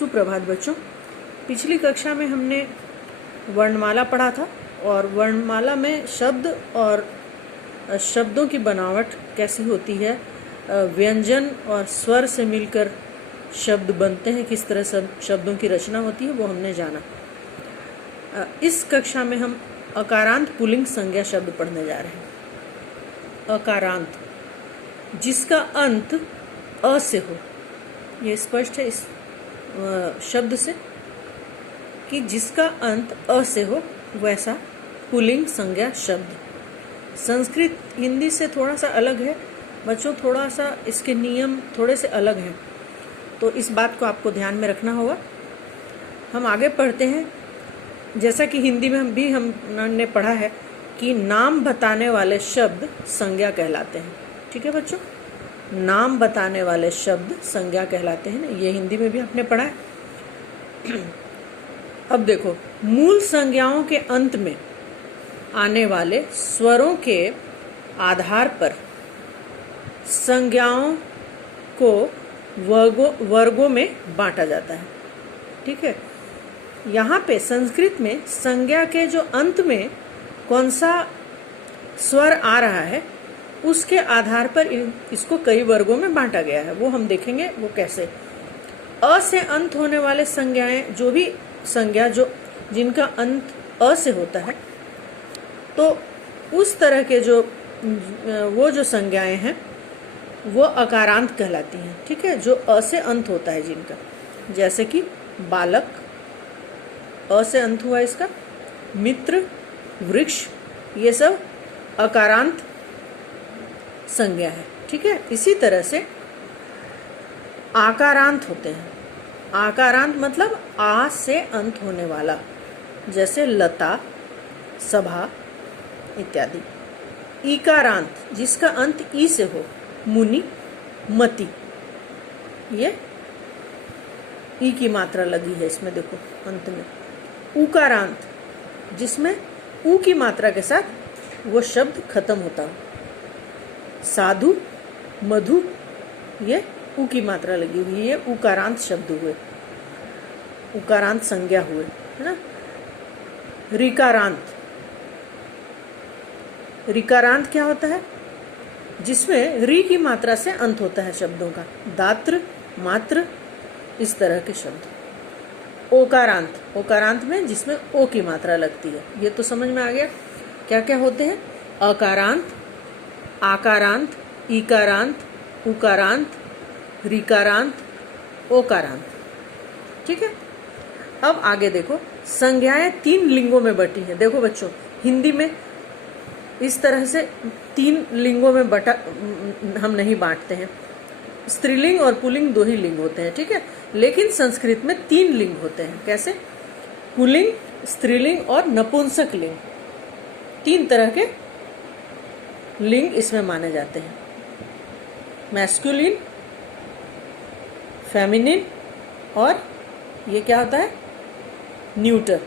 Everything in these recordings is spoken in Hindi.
सुप्रभात बच्चों। पिछली कक्षा में हमने वर्णमाला पढ़ा था और वर्णमाला में शब्द और शब्दों की बनावट कैसी होती है, व्यंजन और स्वर से मिलकर शब्द बनते हैं, किस तरह से शब्दों की रचना होती है वो हमने जाना। इस कक्षा में हम अकारांत पुल्लिंग संज्ञा शब्द पढ़ने जा रहे हैं। अकारांत जिसका अंत अ से हो, ये स्पष्ट है इस शब्द से कि जिसका अंत अ से हो वैसा पुल्लिंग संज्ञा शब्द। संस्कृत हिंदी से थोड़ा सा अलग है बच्चों, थोड़ा सा इसके नियम थोड़े से अलग हैं, तो इस बात को आपको ध्यान में रखना होगा। हम आगे पढ़ते हैं। जैसा कि हिंदी में हमने पढ़ा है कि नाम बताने वाले शब्द संज्ञा कहलाते हैं। ठीक है बच्चों, नाम बताने वाले शब्द संज्ञा कहलाते हैं ना, ये हिंदी में भी आपने पढ़ा है। अब देखो, मूल संज्ञाओं के अंत में आने वाले स्वरों के आधार पर संज्ञाओं को वर्गों में बांटा जाता है। ठीक है, यहाँ पे संस्कृत में संज्ञा के जो अंत में कौन सा स्वर आ रहा है उसके आधार पर इसको कई वर्गों में बांटा गया है। वो हम देखेंगे वो कैसे। अ से अंत होने वाले संज्ञाएं, जो भी संज्ञा जिनका अंत अ से होता है, तो उस तरह के वो जो संज्ञाएं हैं वो अकारांत कहलाती हैं। ठीक है, जो अ से अंत होता है जिनका, जैसे कि बालक अ से अंत हुआ इसका, मित्र, वृक्ष, ये सब अकारांत संज्ञा है। ठीक है, इसी तरह से आकारांत होते हैं। आकारांत मतलब आ से अंत होने वाला, जैसे लता, सभा इत्यादि। ईकारांत जिसका अंत ई से हो, मुनि, मति, ये ई की मात्रा लगी है इसमें, देखो अंत में। उकारांत जिसमें ऊ की मात्रा के साथ वो शब्द खत्म होता हो। साधु, मधु, ये ऊ की मात्रा लगी हुई, ये उकारांत शब्द हुए, उकारांत संज्ञा हुए, है ना। ऋकारांत, ऋकारांत क्या होता है? जिसमें री की मात्रा से अंत होता है शब्दों का, दात्र, मात्र, इस तरह के शब्द। ओकारांत, ओकारांत में जिसमें ओ की मात्रा लगती है। ये तो समझ में आ गया क्या क्या होते हैं। अकारांत, आकारांत, ईकारांत, उकारांत, ऋकारांत, ओकारांत। ठीक है, अब आगे देखो, संज्ञाएं 3 लिंगों में बटी हैं। देखो बच्चों, हिंदी में इस तरह से 3 लिंगों में हम नहीं बांटते हैं। स्त्रीलिंग और पुल्लिंग 2 ही लिंग होते हैं। ठीक है, लेकिन संस्कृत में 3 लिंग होते हैं। कैसे? पुल्लिंग, स्त्रीलिंग और नपुंसक लिंग, 3 तरह के लिंग इसमें माने जाते हैं। मैस्कुलिन, फेमिनिन और ये क्या होता है, न्यूटर।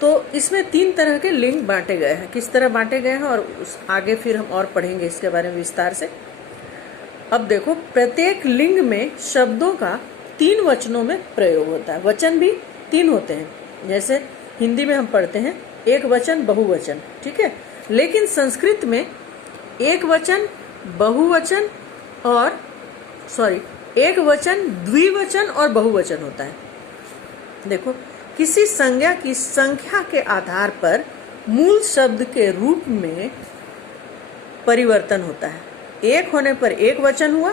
तो इसमें 3 तरह के लिंग बांटे गए हैं। किस तरह बांटे गए हैं और आगे फिर हम और पढ़ेंगे इसके बारे में विस्तार से। अब देखो, प्रत्येक लिंग में शब्दों का 3 वचनों में प्रयोग होता है। वचन भी 3 होते हैं, जैसे हिंदी में हम पढ़ते हैं एक वचन, बहुवचन। ठीक है, लेकिन संस्कृत में एक वचन, बहुवचन और एक वचन, द्विवचन और बहुवचन होता है। देखो, किसी संज्ञा की संख्या के आधार पर मूल शब्द के रूप में परिवर्तन होता है। 1 होने पर एक वचन हुआ,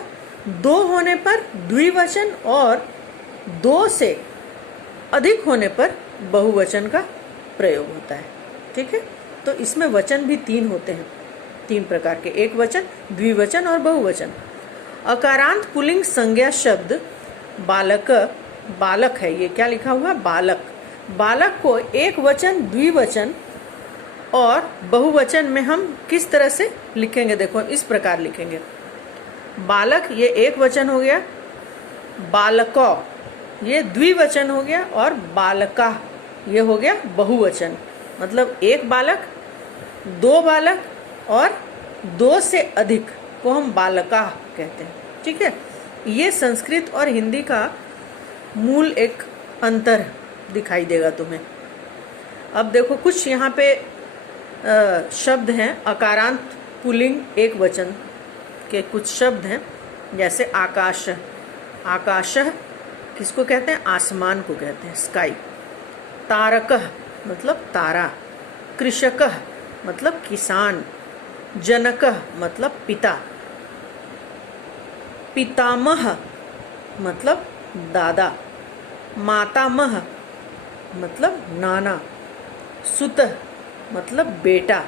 2 होने पर द्विवचन और 2 से अधिक होने पर बहुवचन का प्रयोग होता है। ठीक है, तो इसमें वचन भी 3 होते हैं, 3 प्रकार के, एक वचन, द्विवचन और बहुवचन। अकारांत पुल्लिंग संज्ञा शब्द बालक, बालक है, ये क्या लिखा हुआ, बालक। बालक को एक वचन, द्विवचन और बहुवचन में हम किस तरह से लिखेंगे? देखो, इस प्रकार लिखेंगे। बालक ये एक वचन हो गया, बालको ये द्विवचन हो गया और बालका ये हो गया बहुवचन। मतलब एक बालक, 2 बालक और 2 से अधिक को हम बालका कहते हैं। ठीक है, ये संस्कृत और हिंदी का मूल एक अंतर दिखाई देगा तुम्हें। अब देखो कुछ यहाँ पे शब्द हैं अकारांत पुल्लिंग एक वचन के कुछ शब्द हैं, जैसे आकाश। आकाश किसको कहते हैं? आसमान को कहते हैं, स्काई। तारकः मतलब तारा। कृषकः मतलब किसान। जनकः मतलब पिता। पितामह मतलब दादा। मातामह मतलब नाना। सुतः मतलब बेटा।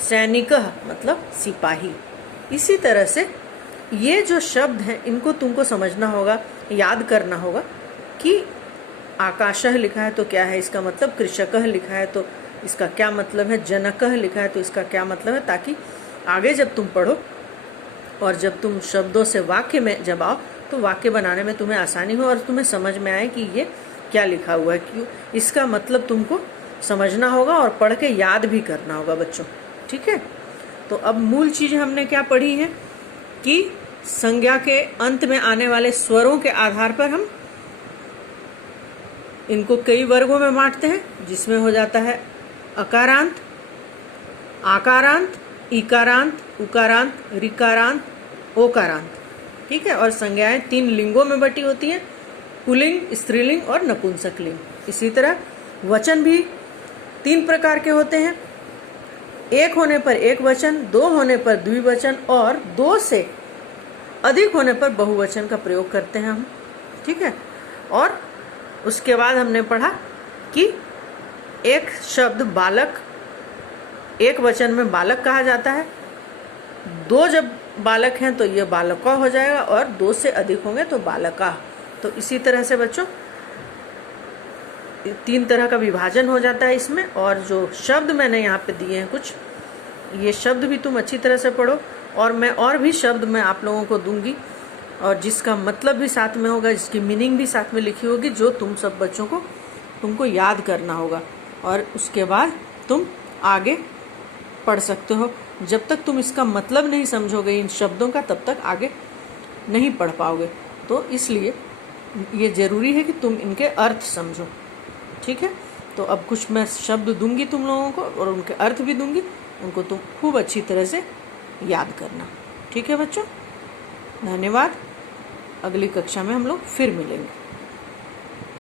सैनिकः मतलब सिपाही। इसी तरह से ये जो शब्द हैं इनको तुमको समझना होगा, याद करना होगा कि आकाशः लिखा है तो क्या है इसका मतलब, कृषकः लिखा है तो इसका क्या मतलब है, जनकः लिखा है तो इसका क्या मतलब है, ताकि आगे जब तुम पढ़ो और जब तुम शब्दों से वाक्य में जब आओ तो वाक्य बनाने में तुम्हें आसानी हो और तुम्हें समझ में आए कि ये क्या लिखा हुआ है, क्यों, इसका मतलब तुमको समझना होगा और पढ़ के याद भी करना होगा बच्चों। ठीक है, तो अब मूल चीज हमने क्या पढ़ी है कि संज्ञा के अंत में आने वाले स्वरों के आधार पर हम इनको कई वर्गों में बांटते हैं, जिसमें हो जाता है अकारांत, आकारांत, इकारांत, उकारांत, ऋकारांत, ओकारांत। ठीक है, और संज्ञाएं 3 लिंगों में बटी होती हैं, पुल्लिंग, स्त्रीलिंग और नपुंसक लिंग। इसी तरह वचन भी 3 प्रकार के होते हैं, 1 होने पर एक वचन, 2 होने पर द्विवचन और 2 से अधिक होने पर बहुवचन का प्रयोग करते हैं हम। ठीक है, और उसके बाद हमने पढ़ा कि एक शब्द बालक, एक वचन में बालक कहा जाता है, 2 जब बालक हैं तो ये बालका हो जाएगा और 2 से अधिक होंगे तो बालका। तो इसी तरह से बच्चों 3 तरह का विभाजन हो जाता है इसमें। और जो शब्द मैंने यहाँ पे दिए हैं कुछ, ये शब्द भी तुम अच्छी तरह से पढ़ो और मैं और भी शब्द मैं आप लोगों को दूंगी और जिसका मतलब भी साथ में होगा, जिसकी मीनिंग भी साथ में लिखी होगी, जो तुम सब बच्चों को तुमको याद करना होगा और उसके बाद तुम आगे पढ़ सकते हो। जब तक तुम इसका मतलब नहीं समझोगे इन शब्दों का, तब तक आगे नहीं पढ़ पाओगे। तो इसलिए ये ज़रूरी है कि तुम इनके अर्थ समझो। ठीक है, तो अब कुछ मैं शब्द दूंगी तुम लोगों को और उनके अर्थ भी दूंगी, उनको तुम खूब अच्छी तरह से याद करना। ठीक है बच्चों, धन्यवाद। अगली कक्षा में हम लोग फिर मिलेंगे।